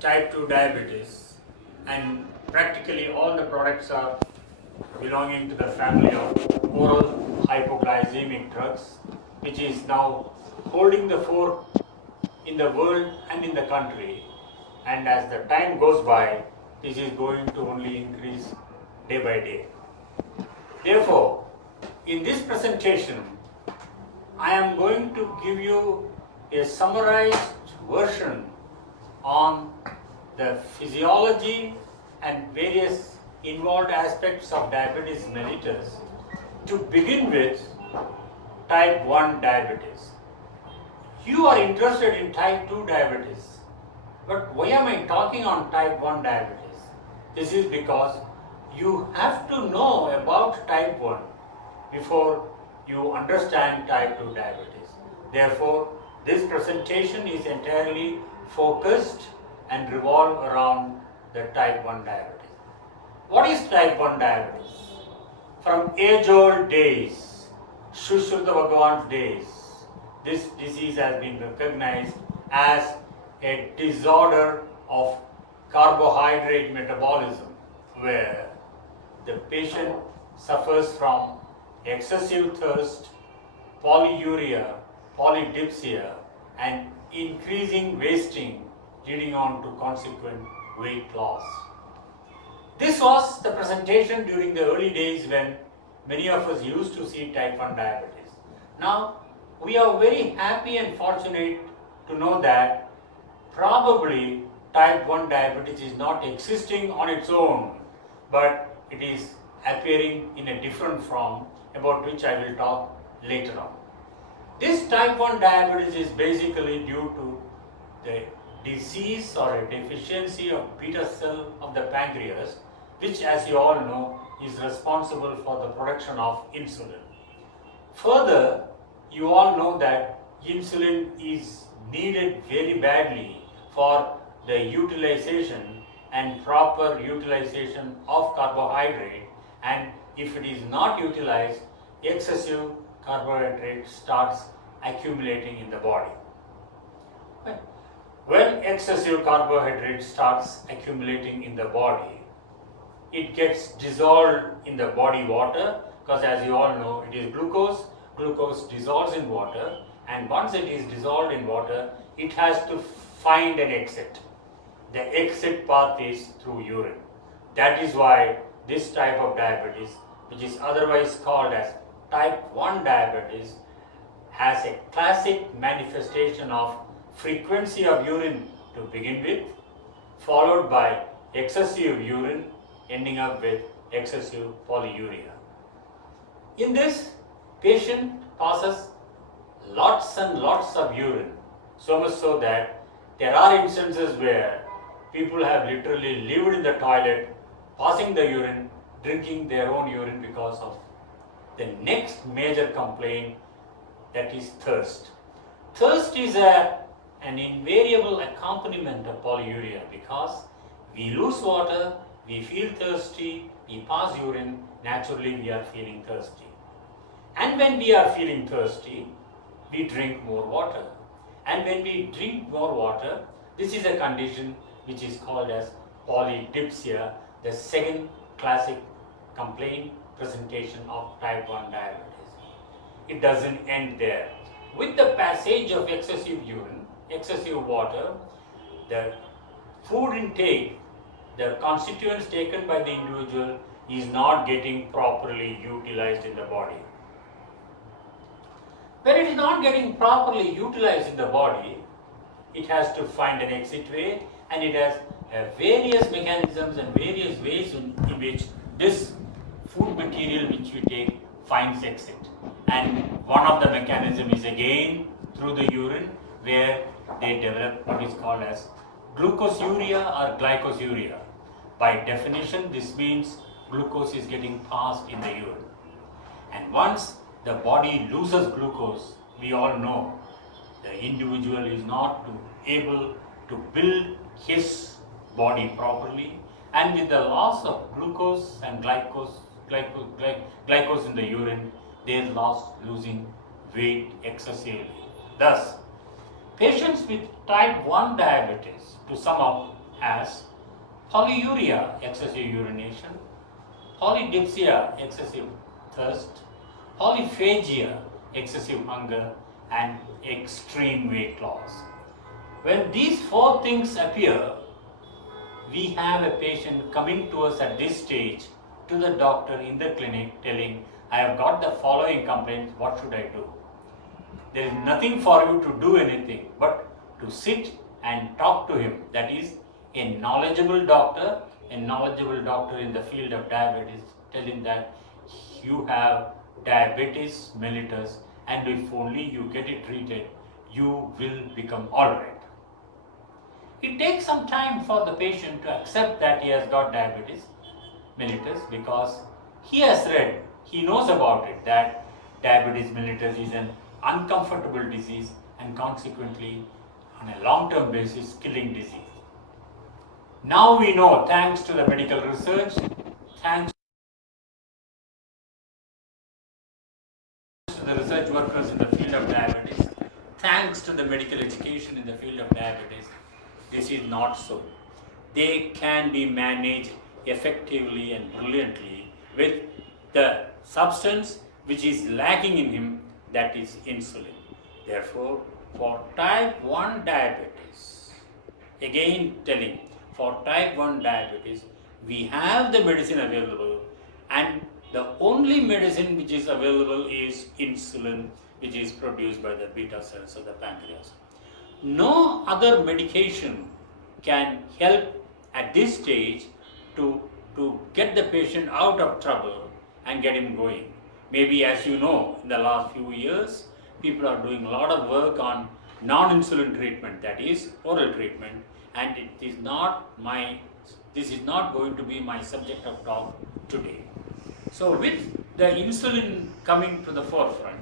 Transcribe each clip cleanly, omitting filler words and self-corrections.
type 2 diabetes, and practically all the products are belonging to the family of oral hypoglycemic drugs, which is now holding the fore in the world and in the country. And as the time goes by, this is going to only increase day by day. Therefore, in this presentation, I am going to give you a summarized version on the physiology and various involved aspects of diabetes mellitus. To begin with, type 1 diabetes. You are interested in type 2 diabetes, but why am I talking on type 1 diabetes? This is because you have to know about type 1 before you understand type 2 diabetes. Therefore, this presentation is entirely focused and revolve around the type 1 diabetes. What is type 1 diabetes? From age-old days, Shridhar Bhagavan's days, this disease has been recognized as a disorder of carbohydrate metabolism, where the patient suffers from excessive thirst, polyuria, polydipsia, and increasing wasting, leading on to consequent weight loss. This was the presentation during the early days when many of us used to see type 1 diabetes. Now, we are very happy and fortunate to know that probably type 1 diabetes is not existing on its own, but it is appearing in a different form, about which I will talk later on. This type 1 diabetes is basically due to the disease or a deficiency of beta cell of the pancreas, which, as you all know, is responsible for the production of insulin. Further, you all know that insulin is needed very badly for the utilization and proper utilization of carbohydrate, and if it is not utilized, excessive carbohydrate starts accumulating in the body. When excessive carbohydrate starts accumulating in the body, it gets dissolved in the body water, because as you all know, it is glucose. Glucose dissolves in water, and once it is dissolved in water, it has to find an exit. The exit path is through urine. That is why this type of diabetes, which is otherwise called as type 1 diabetes, has a classic manifestation of frequency of urine to begin with, followed by excessive urine, ending up with excessive polyuria. In this, patient passes lots and lots of urine, so much so that there are instances where people have literally lived in the toilet, passing the urine, drinking their own urine because of the next major complaint, that is thirst. Thirst is an invariable accompaniment of polyuria, because we lose water, we feel thirsty, we pass urine, naturally we are feeling thirsty. And when we are feeling thirsty, we drink more water. And when we drink more water, this is a condition which is called as polydipsia, the second classic complaint presentation of type 1 diabetes. It doesn't end there. With the passage of excessive urine, excessive water, the food intake, the constituents taken by the individual is not getting properly utilized in the body. When it is not getting properly utilized in the body, it has to find an exit way, and it has various mechanisms and various ways in which this food material which we take finds exit. And one of the mechanisms is again through the urine, where they develop what is called as glucosuria or glycosuria. By definition, this means glucose is getting passed in the urine. And once the body loses glucose, we all know the individual is not able to build his body properly, and with the loss of glucose and glycose in the urine, they lost losing weight excessively. Thus, patients with type 1 diabetes, to sum up, as polyuria, excessive urination, polydipsia, excessive thirst, polyphagia, excessive hunger, and extreme weight loss. When these four things appear, we have a patient coming to us at this stage to the doctor in the clinic telling, I have got the following complaints, what should I do? There is nothing for you to do anything but to sit and talk to him. That is a knowledgeable doctor in the field of diabetes, telling that you have diabetes mellitus and if only you get it treated, you will become alright. It takes some time for the patient to accept that he has got diabetes mellitus because he has read, he knows about it, that diabetes mellitus is an uncomfortable disease and consequently on a long-term basis killing disease. Now we know, thanks to the medical research, thanks to the research workers in the field of diabetes, thanks to the medical education in the field of diabetes, this is not so. They can be managed effectively and brilliantly with the substance which is lacking in him, that is insulin. Therefore, for type 1 diabetes, again telling, for type 1 diabetes, we have the medicine available and the only medicine which is available is insulin, which is produced by the beta cells of the pancreas. No other medication can help at this stage to get the patient out of trouble and get him going. Maybe, as you know, in the last few years, people are doing a lot of work on non-insulin treatment, that is oral treatment, and this is not going to be my subject of talk today. So with the insulin coming to the forefront,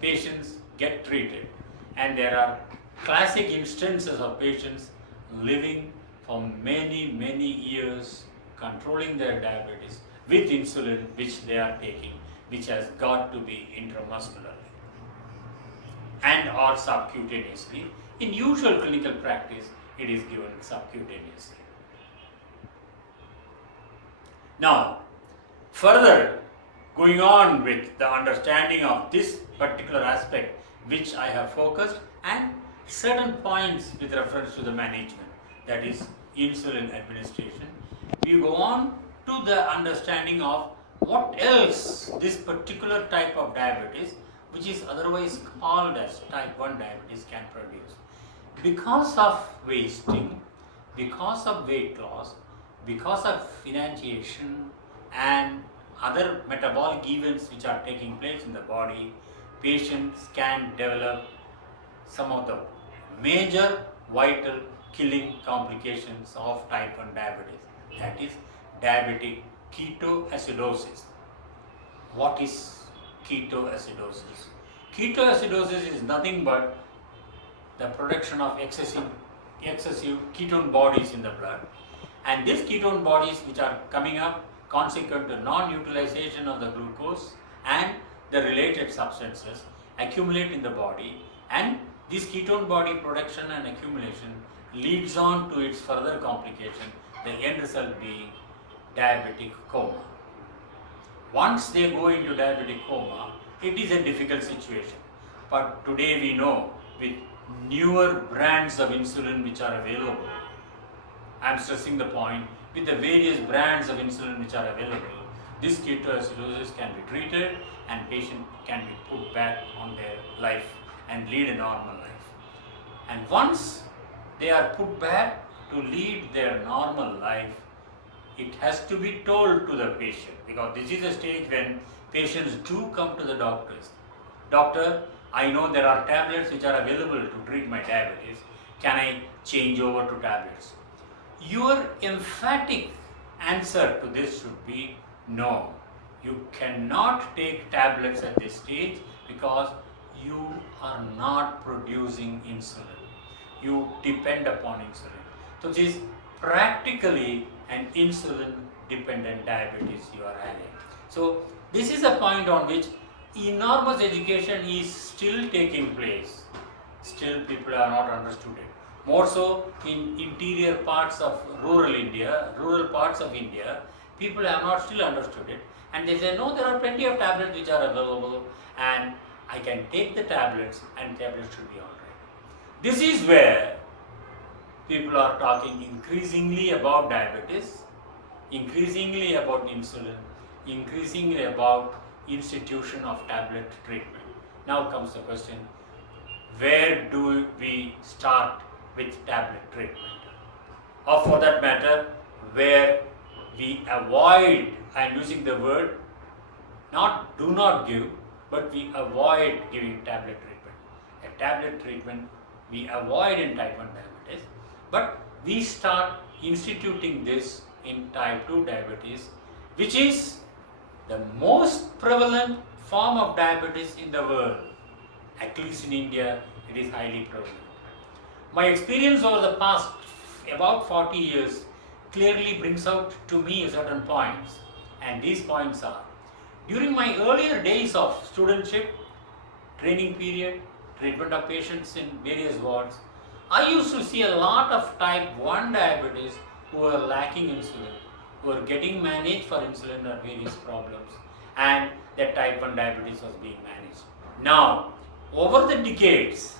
patients get treated, and there are classic instances of patients living for many years controlling their diabetes with insulin which they are taking, which has got to be intramuscular and or subcutaneously. In usual clinical practice, it is given subcutaneously. Now, further going on with the understanding of this particular aspect which I have focused and certain points with reference to the management, that is insulin administration, we go on to the understanding of what else this particular type of diabetes, which is otherwise called as type 1 diabetes, can produce. Because of wasting, because of weight loss, because of financiation and other metabolic events which are taking place in the body, patients can develop some of the major vital killing complications of type 1 diabetes, that is diabetic ketoacidosis. What is ketoacidosis? Ketoacidosis is nothing but the production of excessive ketone bodies in the blood, and these ketone bodies which are coming up consequent to non-utilization of the glucose and the related substances accumulate in the body, and this ketone body production and accumulation leads on to its further complication, the end result being diabetic coma. Once they go into diabetic coma, it is a difficult situation. But today we know with newer brands of insulin which are available, I am stressing the point, with the various brands of insulin which are available, this ketoacidosis can be treated and patient can be put back on their life and lead a normal life. And once they are put back to lead their normal life, it has to be told to the patient, because this is a stage when patients do come to the doctors. Doctor, I know there are tablets which are available to treat my diabetes. Can I change over to tablets? Your emphatic answer to this should be no. You cannot take tablets at this stage because you are not producing insulin. You depend upon insulin. So this is practically an insulin dependent diabetes you are having. So this is a point on which enormous education is still taking place. Still people are not understood it. more so in interior parts of rural parts of India, people have not still understood it, and they say, no, there are plenty of tablets which are available, and I can take the tablets, and tablets should be all right. This is where people are talking increasingly about diabetes, increasingly about insulin, increasingly about institution of tablet treatment. Now comes the question, where do we start with tablet treatment? Or for that matter, where we avoid, I am using the word, not do not give, but we avoid giving tablet treatment. A tablet treatment we avoid in type 1 diabetes, but we start instituting this in type 2 diabetes, which is the most prevalent form of diabetes in the world. At least in India, it is highly prevalent. My experience over the past about 40 years clearly brings out to me certain points, and these points are: during my earlier days of studentship, training period, treatment of patients in various wards, I used to see a lot of type 1 diabetes who were lacking insulin, who were getting managed for insulin or various problems, and that type 1 diabetes was being managed. Now, over the decades,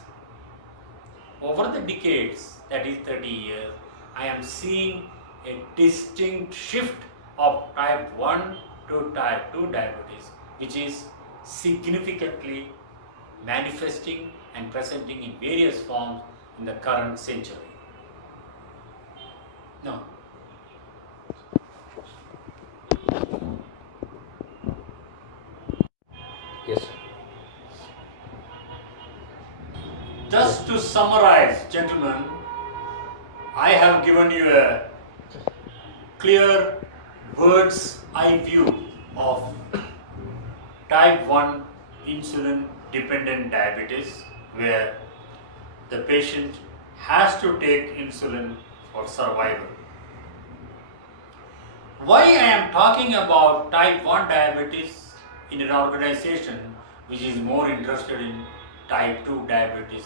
that is 30 years, I am seeing a distinct shift of type 1 to type 2 diabetes, which is significantly manifesting and presenting in various forms in the current century. Now, yes, sir. Just to summarize, gentlemen, I have given you a clear bird's eye view of type 1 insulin dependent diabetes, where the patient has to take insulin for survival. Why I am talking about type 1 diabetes in an organization which is more interested in type 2 diabetes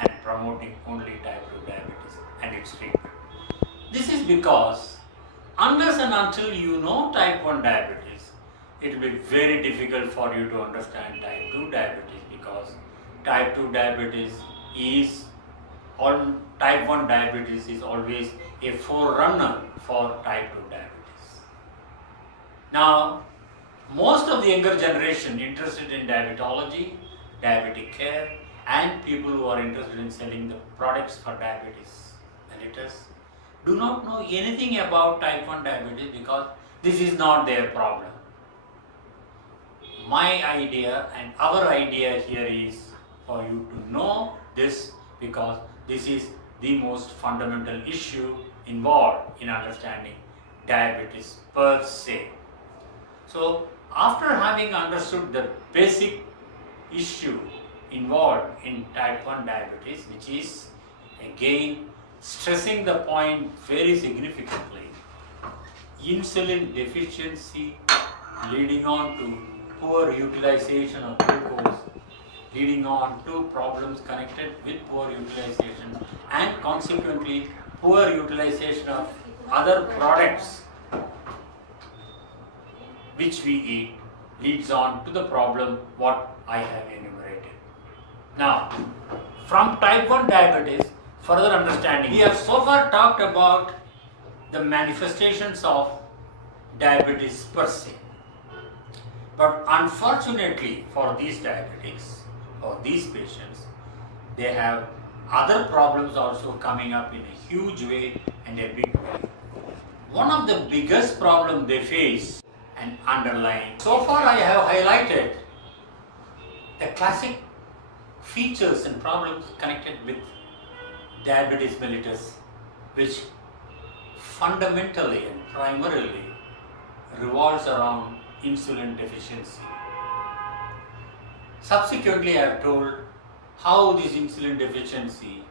and promoting only type 2 diabetes and its treatment? This is because unless and until you know type 1 diabetes, it will be very difficult for you to understand type 2 diabetes, because type 2 diabetes is type 1 diabetes is always a forerunner for type 2 diabetes. Now, most of the younger generation interested in diabetology, diabetic care, and people who are interested in selling the products for diabetes mellitus do not know anything about type 1 diabetes, because this is not their problem. My idea and our idea here is for you to know this, because this is the most fundamental issue involved in understanding diabetes per se. So, after having understood the basic issue involved in type 1 diabetes, which is again stressing the point very significantly, insulin deficiency leading on to poor utilization of glucose, leading on to problems connected with poor utilization, and consequently poor utilization of other products which we eat, leads on to the problem what I have enumerated. Now, from type 1 diabetes, further understanding, we have so far talked about the manifestations of diabetes per se. But unfortunately for these diabetics or these patients, they have other problems also coming up in a huge way and a big way. One of the biggest problems they face and underlying. So far I have highlighted the classic features and problems connected with diabetes mellitus, which fundamentally and primarily revolves around insulin deficiency. Subsequently, I have told how this insulin deficiency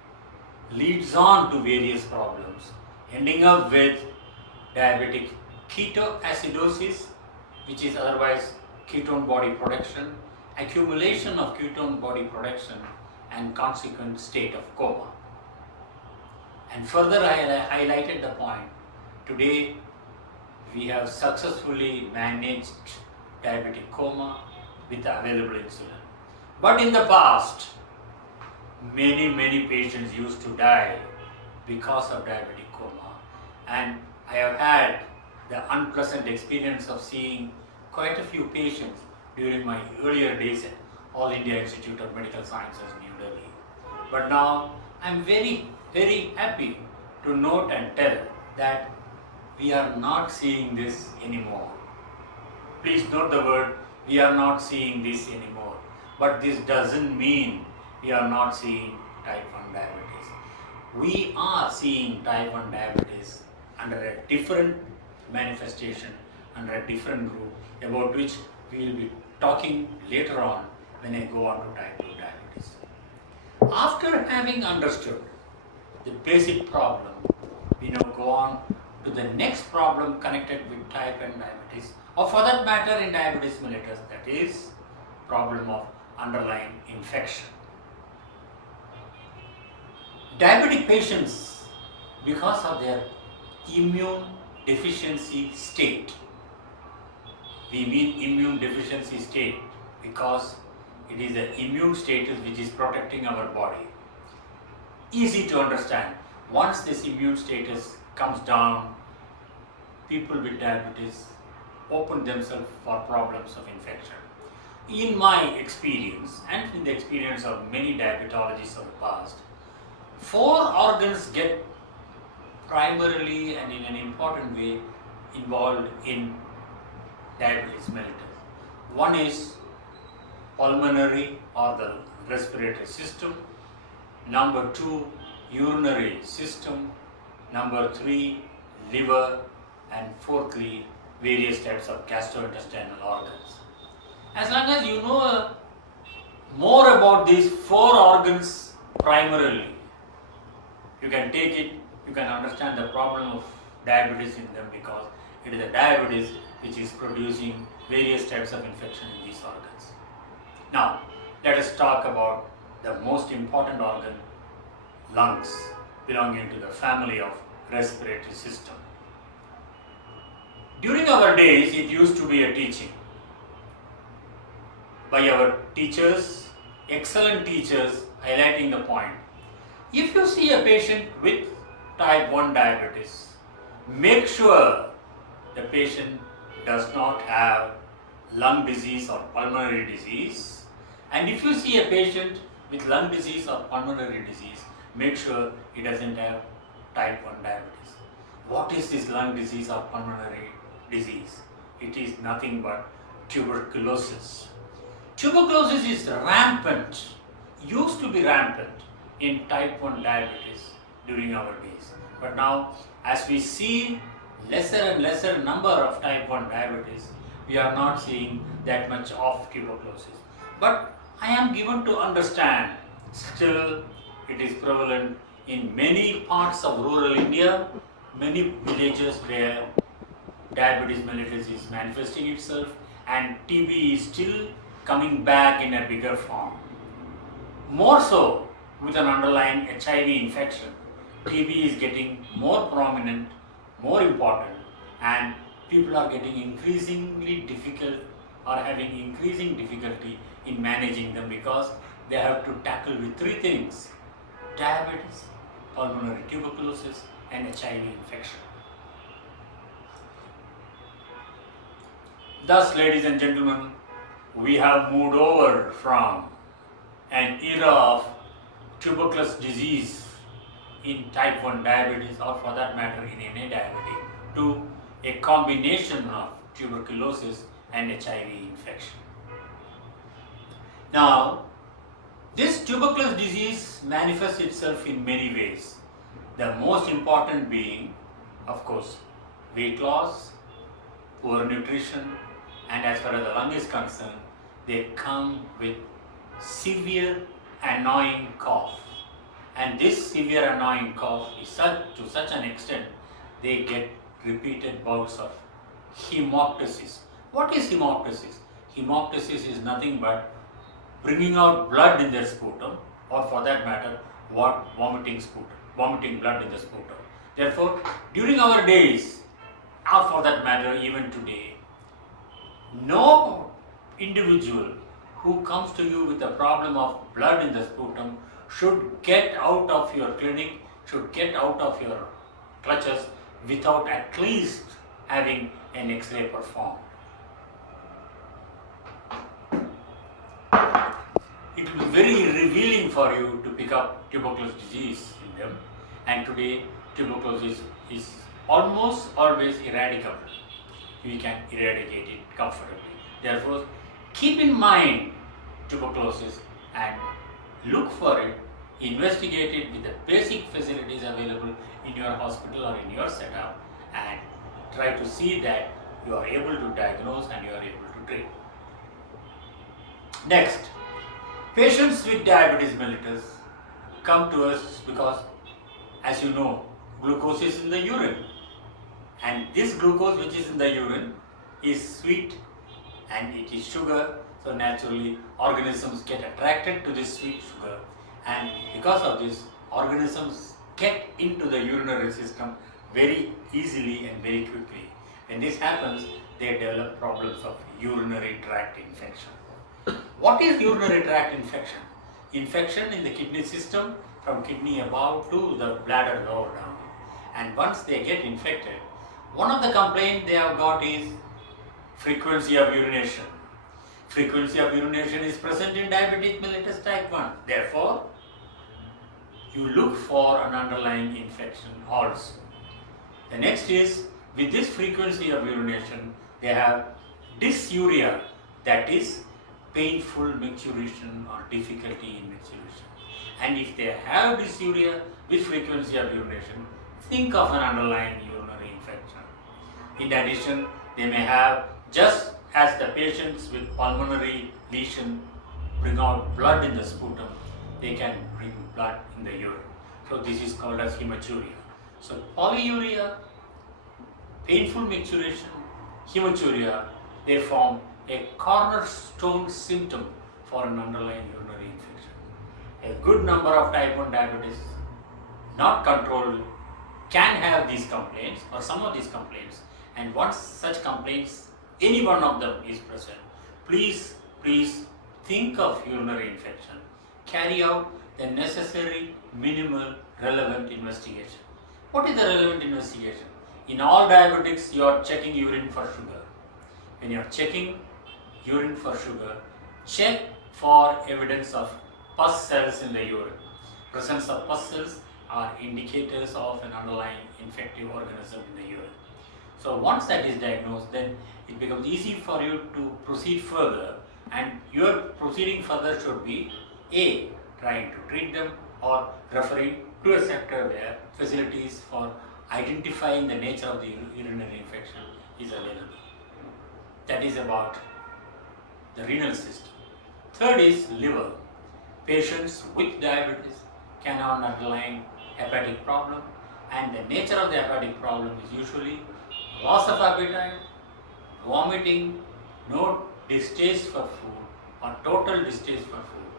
leads on to various problems, ending up with diabetic ketoacidosis, which is otherwise ketone body production, accumulation of ketone body production, and consequent state of coma. And further, I highlighted the point. Today, we have successfully managed diabetic coma with available insulin. But in the past, many patients used to die because of diabetic coma. And I have had the unpleasant experience of seeing quite a few patients during my earlier days at All India Institute of Medical Sciences, New Delhi. But now I'm very happy to note and tell that we are not seeing this anymore. Please note the word, we are not seeing this anymore. But this doesn't mean we are not seeing type 1 diabetes. We are seeing type 1 diabetes under a different manifestation, under a different group, about which we will be talking later on when I go on to type 2 diabetes. After having understood the basic problem, we now go on to the next problem connected with type 1 diabetes, or for that matter in diabetes mellitus, that is problem of underlying infection. Diabetic patients, because of their immune deficiency state, we mean immune deficiency state because it is the immune status which is protecting our body. Easy to understand. Once this immune status comes down, people with diabetes open themselves for problems of infection. In my experience and in the experience of many diabetologists of the past, 4 organs get primarily and in an important way involved in diabetes mellitus. One is pulmonary or the respiratory system. Number 2, urinary system. Number 3, liver. And fourthly, various types of gastrointestinal organs. As long as you know more about these 4 organs primarily, you can take it, you can understand the problem of diabetes in them, because it is the diabetes which is producing various types of infection in these organs. Now, let us talk about the most important organ, lungs, belonging to the family of respiratory system. During our days, it used to be a teaching by our teachers, excellent teachers, highlighting the point. If you see a patient with type 1 diabetes, make sure the patient does not have lung disease or pulmonary disease. And if you see a patient with lung disease or pulmonary disease, make sure he doesn't have type 1 diabetes. What is this lung disease or pulmonary disease? It is nothing but tuberculosis. Tuberculosis is rampant, used to be rampant in type 1 diabetes during our days. But now, as we see lesser and lesser number of type 1 diabetes, we are not seeing that much of tuberculosis. But I am given to understand still it is prevalent in many parts of rural India, many villages where diabetes mellitus is manifesting itself, and TB is still coming back in a bigger form. More so with an underlying HIV infection, TB is getting more prominent, more important, and people are getting increasingly difficult or having increasing difficulty in managing them, because they have to tackle with 3 things: diabetes, pulmonary tuberculosis, and HIV infection. Thus, ladies and gentlemen, we have moved over from an era of tuberculous disease in type 1 diabetes, or for that matter in any diabetes, to a combination of tuberculosis and HIV infection. Now, this tuberculous disease manifests itself in many ways. The most important being, of course, weight loss, poor nutrition, and as far as the lung is concerned, they come with severe annoying cough. And this severe annoying cough is to such an extent they get repeated bouts of hemoptysis. What is hemoptysis? Hemoptysis is nothing but bringing out blood in their sputum, or for that matter, vomiting sputum. vomiting blood in the sputum. Therefore, during our days, or for that matter even today, no individual who comes to you with a problem of blood in the sputum should get out of your clinic, should get out of your clutches without at least having an X-ray performed. It will be very revealing for you to pick up tuberculosis disease in them, and today tuberculosis is almost always eradicable. We can eradicate it comfortably. Therefore, keep in mind tuberculosis and look for it, investigate it with the basic facilities available in your hospital or in your setup, and try to see that you are able to diagnose and you are able to treat. Next, patients with diabetes mellitus come to us because, as you know, glucose is in the urine, and this glucose which is in the urine is sweet and it is sugar, so naturally organisms get attracted to this sweet sugar, and because of this, organisms get into the urinary system very easily and very quickly. When this happens, they develop problems of urinary tract infection. What is urinary tract infection? Infection in the kidney system from kidney above to the bladder lower down. And once they get infected, one of the complaints they have got is frequency of urination. Frequency of urination is present in diabetic mellitus type 1. Therefore, you look for an underlying infection also. The next is, with this frequency of urination, they have dysuria, that is painful micturition or difficulty in micturition. And if they have dysuria with frequency of urination, think of an underlying urinary infection. In addition, they may have, just as the patients with pulmonary lesion bring out blood in the sputum, they can bring blood in the urine. So this is called as hematuria. So polyuria, painful micturition, hematuria, they form a cornerstone symptom for an underlying urinary infection. A good number of type 1 diabetes not controlled can have these complaints or some of these complaints, and once such complaints, any one of them is present, please think of urinary infection. Carry out the necessary minimal relevant investigation. What is the relevant investigation? In all diabetics, you are checking urine for sugar. When you are checking urine for sugar, check for evidence of pus cells in the urine. Presence of pus cells are indicators of an underlying infective organism in the urine. So once that is diagnosed, then it becomes easy for you to proceed further, and your proceeding further should be A, trying to treat them, or referring to a sector where facilities for identifying the nature of the urinary infection is available. That is about the renal system. Third is liver. Patients with diabetes can have an underlying hepatic problem, and the nature of the hepatic problem is usually loss of appetite, vomiting, no distaste for food or total distaste for food.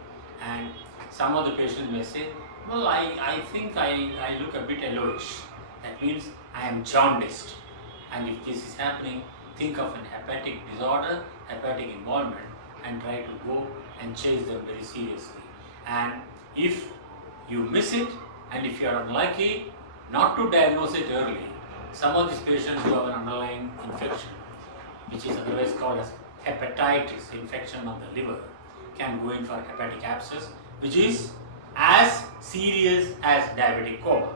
And some of the patients may say, well, I think I look a bit yellowish. That means I am jaundiced. And if this is happening, think of an hepatic disorder, hepatic involvement, and try to go and chase them very seriously. And if you miss it, and if you are unlucky not to diagnose it early, some of these patients who have an underlying infection, which is otherwise called as hepatitis, infection of the liver, can go in for hepatic abscess, which is as serious as diabetic coma.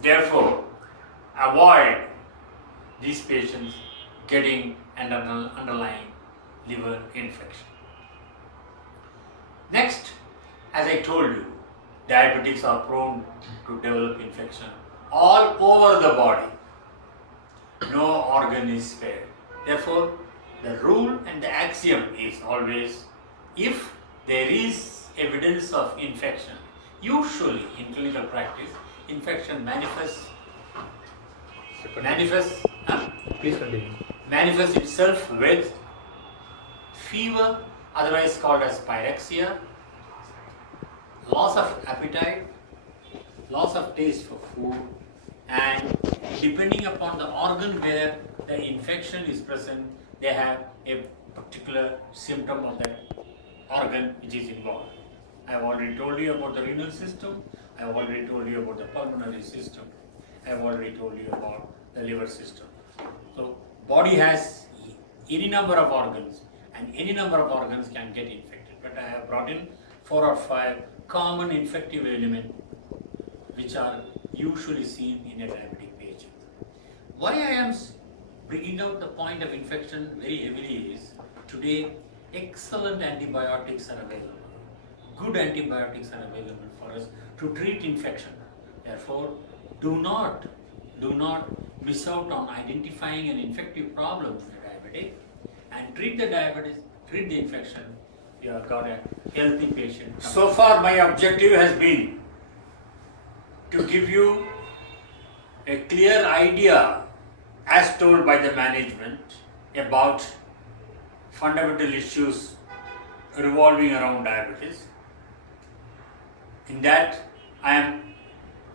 Therefore, avoid these patients getting an underlying liver infection. Next, as I told you, diabetics are prone to develop infection all over the body. No organ is spared. Therefore, the rule and the axiom is always, if there is evidence of infection, usually in clinical practice, infection manifests Please continue. manifests itself with fever, otherwise called as pyrexia, loss of appetite, loss of taste for food, and depending upon the organ where the infection is present, they have a particular symptom of that organ which is involved. I have already told you about the renal system, I have already told you about the pulmonary system, I have already told you about the liver system. So body has any number of organs and any number of organs can get infected, but I have brought in 4 or 5 common infective elements which are usually seen in a diabetic patient. Why I am bringing out the point of infection very heavily is today excellent antibiotics are available. Good antibiotics are available for us to treat infection. Therefore, do not miss out on identifying an infective problem in a diabetic and treat the infection. You have got a healthy patient. So far my objective has been to give you a clear idea as told by the management about fundamental issues revolving around diabetes. In that I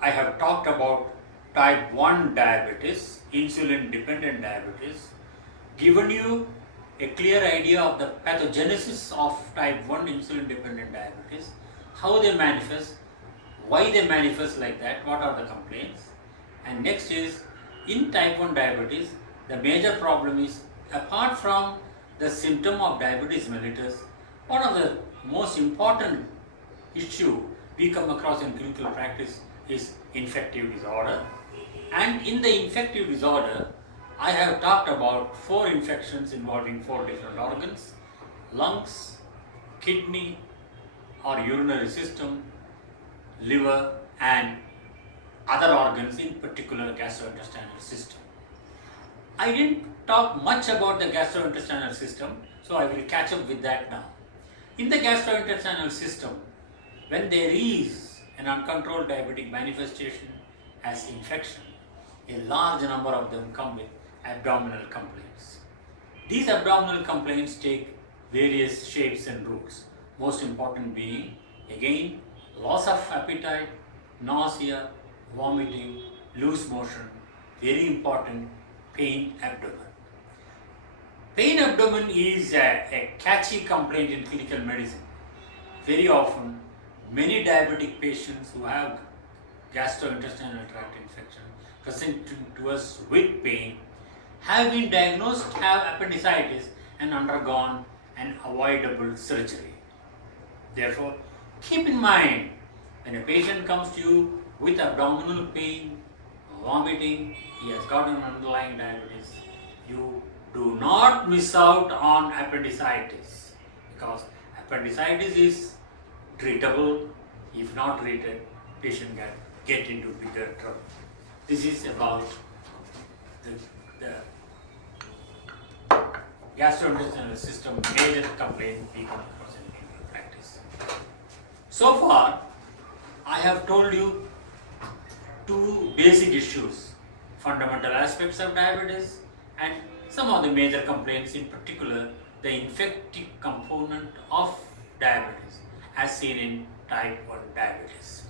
have talked about type 1 diabetes, insulin dependent diabetes, given you a clear idea of the pathogenesis of type 1 insulin dependent diabetes, how they manifest, why they manifest like that, what are the complaints. And next is, in type 1 diabetes, the major problem is, apart from the symptom of diabetes mellitus, one of the most important issue we come across in clinical practice is infective disorder. And in the infective disorder, I have talked about 4 infections involving 4 different organs: lungs, kidney or urinary system, liver and other organs, in particular gastrointestinal system. I didn't talk much about the gastrointestinal system, so I will catch up with that now. In the gastrointestinal system, when there is an uncontrolled diabetic manifestation as infection, a large number of them come with abdominal complaints. These abdominal complaints take various shapes and routes, most important being, again, loss of appetite, nausea, vomiting, loose motion, very important, pain abdomen. Pain abdomen is a catchy complaint in clinical medicine. Very often, many diabetic patients who have gastrointestinal tract infection present to us with pain have been diagnosed to have appendicitis and undergone an avoidable surgery. Therefore, keep in mind, when a patient comes to you with abdominal pain, vomiting, he has got an underlying diabetes, you do not miss out on appendicitis, because appendicitis is treatable. If not treated, patient can get into bigger trouble. This is about the gastrointestinal system major complaint we come across in clinical practice. So far, I have told you 2 basic issues, fundamental aspects of diabetes and some of the major complaints, in particular the infective component of diabetes as seen in type 1 diabetes.